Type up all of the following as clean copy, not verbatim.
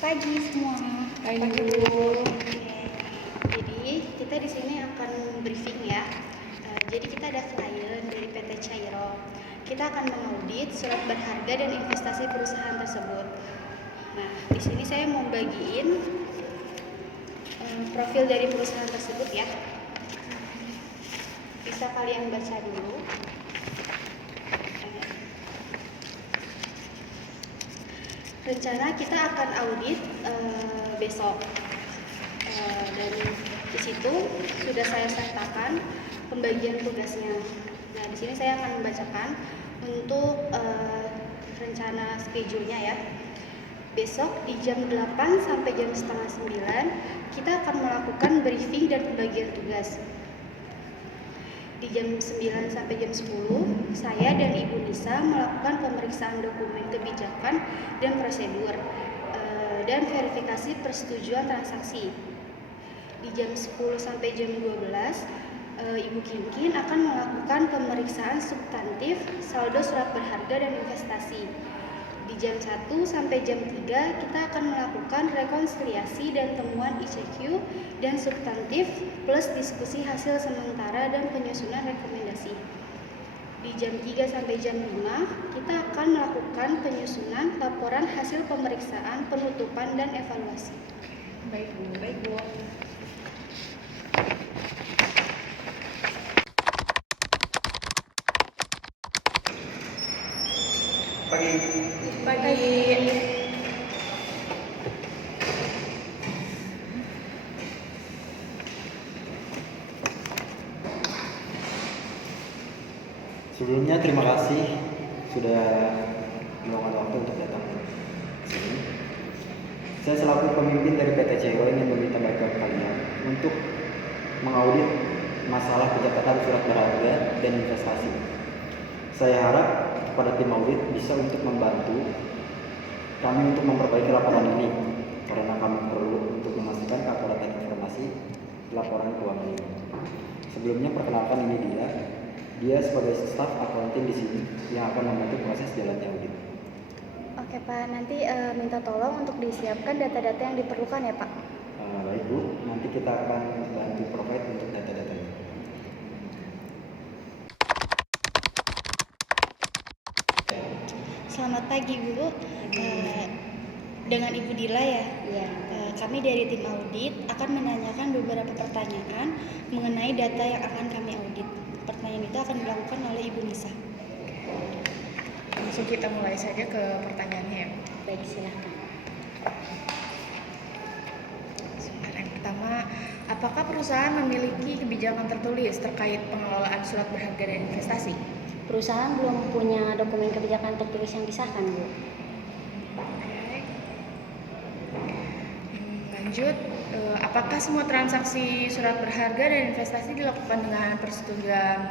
Pagi semua. Pagi Bu. Jadi kita di sini akan briefing ya. Jadi kita ada klien dari PT Cairo. Kita akan mengaudit surat berharga dan investasi perusahaan tersebut. Nah, di sini saya mau bagiin profil dari perusahaan tersebut ya. Bisa kalian baca dulu. Rencana kita akan audit besok. Dan di situ sudah saya sertakan pembagian tugasnya. Nah, di sini saya akan membacakan untuk rencana schedule-nya ya. Besok di jam 8 sampai jam setengah 9 kita akan melakukan briefing dan pembagian tugas. Di jam 9 sampai jam 10 saya dan Ibu Nisa melakukan pemeriksaan dokumen kebijakan dan prosedur dan verifikasi persetujuan transaksi. Di jam 10 sampai jam 12 Ibu Kinkin akan melakukan pemeriksaan substantif saldo surat berharga dan investasi. Di jam 1 sampai jam 3 kita akan melakukan rekonsiliasi dan temuan ICQ dan substantif plus diskusi hasil sementara dan penyusunan rekomendasi. Di jam 3 sampai jam 5 kita akan melakukan penyusunan laporan hasil pemeriksaan, penutupan dan evaluasi. Baik Bu. Pagi. Sebelumnya terima kasih sudah meluangkan waktu untuk datang ke sini. Saya selaku pemimpin dari PT Cairo ingin meminta bantuan kalian untuk mengaudit masalah pencatatan surat berharga dan investasi. Saya harap kepada tim audit bisa untuk membantu kami untuk memperbaiki laporan ini karena kami perlu untuk memastikan keakuratan informasi laporan keuangan ini. Sebelumnya perkenalkan ini dia sebagai staf accounting di sini yang akan membantu proses jalannya audit. Oke Pak, nanti minta tolong untuk disiapkan data-data yang diperlukan ya Pak. Baik Bu, nanti kita akan bantu provide untuk data-datanya. Selamat pagi Bu. Dengan Ibu Dila ya. Iya. Kami dari tim audit akan menanyakan beberapa pertanyaan mengenai data yang akan kami audit. Pertanyaan itu akan dilakukan oleh Ibu Nisa. Langsung kita mulai saja ke pertanyaannya ya. Baik, silakan. Yang pertama, apakah perusahaan memiliki kebijakan tertulis terkait pengelolaan surat berharga dan investasi? Perusahaan belum punya dokumen kebijakan tertulis yang disahkan, Bu. Lanjut, apakah semua transaksi surat berharga dan investasi dilakukan dengan persetujuan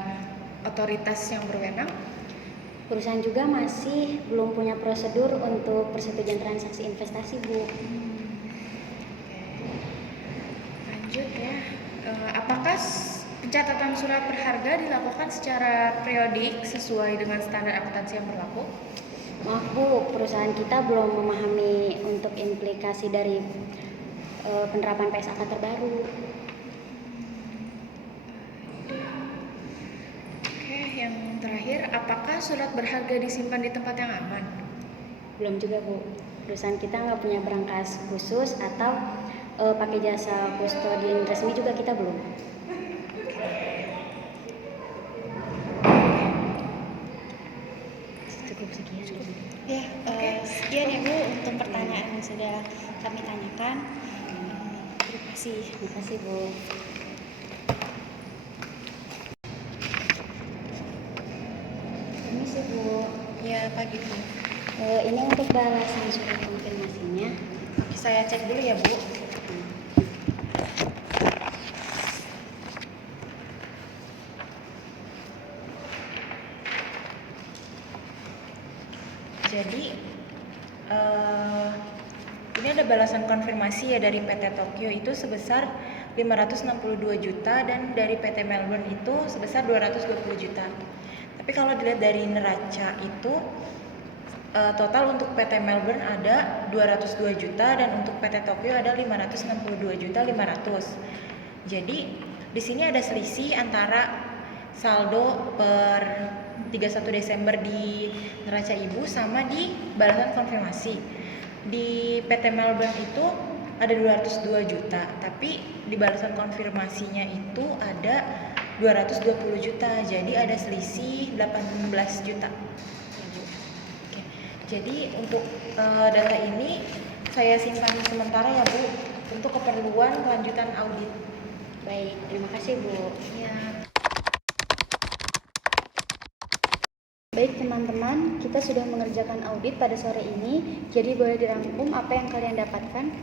otoritas yang berwenang? Perusahaan juga masih belum punya prosedur untuk persetujuan transaksi investasi, Bu. Lanjut ya, apakah pencatatan surat berharga dilakukan secara periodik sesuai dengan standar akuntansi yang berlaku? Maaf, Bu, perusahaan kita belum memahami untuk implikasi dari penerapan PSAK terbaru. Oke, yang terakhir, apakah surat berharga disimpan di tempat yang aman? Belum juga, Bu. Perusahaan kita nggak punya berangkas khusus atau pakai jasa kustodian resmi juga kita belum. Cukup sekian. Ya, sekian ya Bu untuk pertanyaan yang sudah kami tanyakan. Terima kasih. Terima kasih, Bu. Ini sih, Bu. Ya, pagi Bu. Ini untuk balasan surat konfirmasinya. Saya cek dulu ya Bu. Jadi ini ada balasan konfirmasi ya dari PT Tokyo itu sebesar 562 juta dan dari PT Melbourne itu sebesar 220 juta. Tapi kalau dilihat dari neraca itu total untuk PT Melbourne ada 202 juta dan untuk PT Tokyo ada 562.500.000. Jadi di sini ada selisih antara saldo per 31 Desember di neraca ibu sama di balasan konfirmasi. Di PT Melbourne itu ada 202 juta, tapi di balasan konfirmasinya itu ada 220 juta. Jadi ada selisih 18 juta. Oke. Jadi untuk data ini saya simpan sementara ya Bu, untuk keperluan kelanjutan audit. Baik, terima kasih Bu. Ya. Baik teman-teman, kita sudah mengerjakan audit pada sore ini, jadi boleh dirangkum apa yang kalian dapatkan.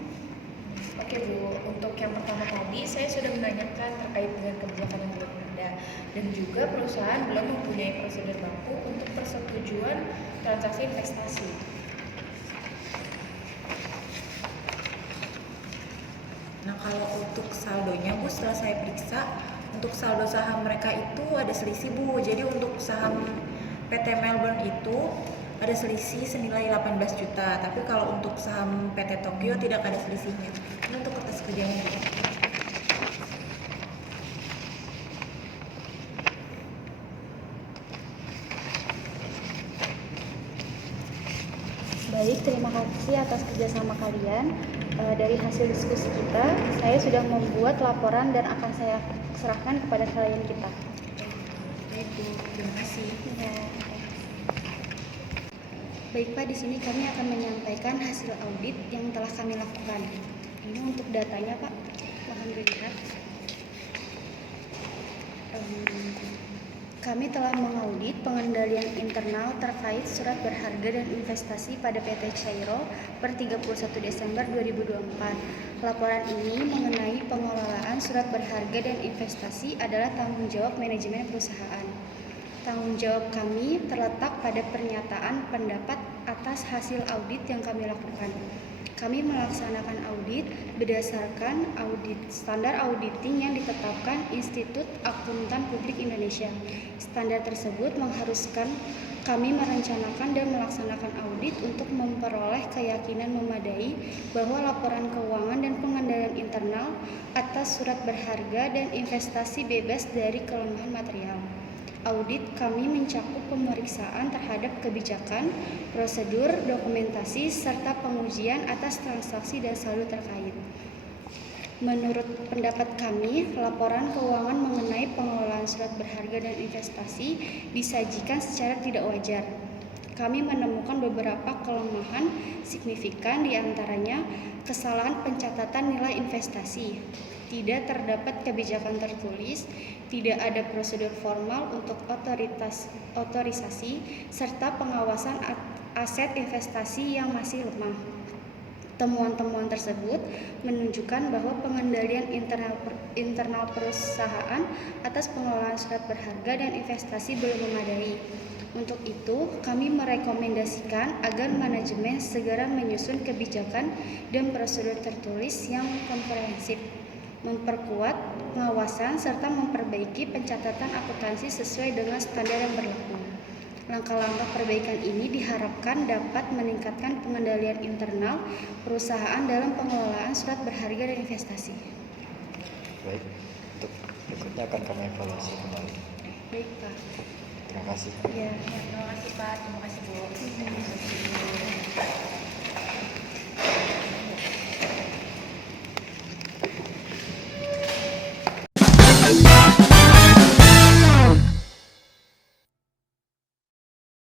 Oke Bu, untuk yang pertama tadi saya sudah menanyakan terkait dengan kebijakan yang belum ada dan juga perusahaan belum mempunyai prosedur baku untuk persetujuan transaksi investasi. Nah kalau untuk saldonya Bu, setelah saya periksa, untuk saldo saham mereka itu ada selisih Bu. Jadi untuk saham PT Melbourne itu ada selisih senilai 18 juta. Tapi kalau untuk saham PT Tokyo tidak ada selisihnya. Ini untuk kertas kerjanya Bu. Baik, terima kasih atas kerjasama kalian. Dari hasil diskusi kita, saya sudah membuat laporan dan akan saya serahkan kepada klien kita. Baik Bu, terima kasih. Ya. Baik Pak, di sini kami akan menyampaikan hasil audit yang telah kami lakukan. Ini untuk datanya Pak, mohon dilihat. Kami telah mengaudit pengendalian internal terkait surat berharga dan investasi pada PT Chairo per 31 Desember 2024. Laporan ini mengenai pengelolaan surat berharga dan investasi adalah tanggung jawab manajemen perusahaan. Tanggung jawab kami terletak pada pernyataan pendapat atas hasil audit yang kami lakukan. Kami melaksanakan audit berdasarkan standar auditing yang ditetapkan Institut Akuntan Publik Indonesia. Standar tersebut mengharuskan kami merencanakan dan melaksanakan audit untuk memperoleh keyakinan memadai bahwa laporan keuangan dan pengendalian internal atas surat berharga dan investasi bebas dari kelemahan material. Audit kami mencakup pemeriksaan terhadap kebijakan, prosedur, dokumentasi, serta pengujian atas transaksi dan saldo terkait. Menurut pendapat kami, laporan keuangan mengenai pengelolaan surat berharga dan investasi disajikan secara tidak wajar. Kami menemukan beberapa kelemahan signifikan, diantaranya kesalahan pencatatan nilai investasi, tidak terdapat kebijakan tertulis, tidak ada prosedur formal untuk otorisasi, serta pengawasan aset investasi yang masih lemah. Temuan-temuan tersebut menunjukkan bahwa pengendalian internal perusahaan atas pengelolaan surat berharga dan investasi belum memadai. Untuk itu, kami merekomendasikan agar manajemen segera menyusun kebijakan dan prosedur tertulis yang komprehensif, memperkuat pengawasan, serta memperbaiki pencatatan akuntansi sesuai dengan standar yang berlaku. Langkah-langkah perbaikan ini diharapkan dapat meningkatkan pengendalian internal perusahaan dalam pengelolaan surat berharga dan investasi. Baik, untuk berikutnya akan kami evaluasi kembali. Baik Pak. Terima kasih. Ya. Terima kasih Pak, terima kasih Bu.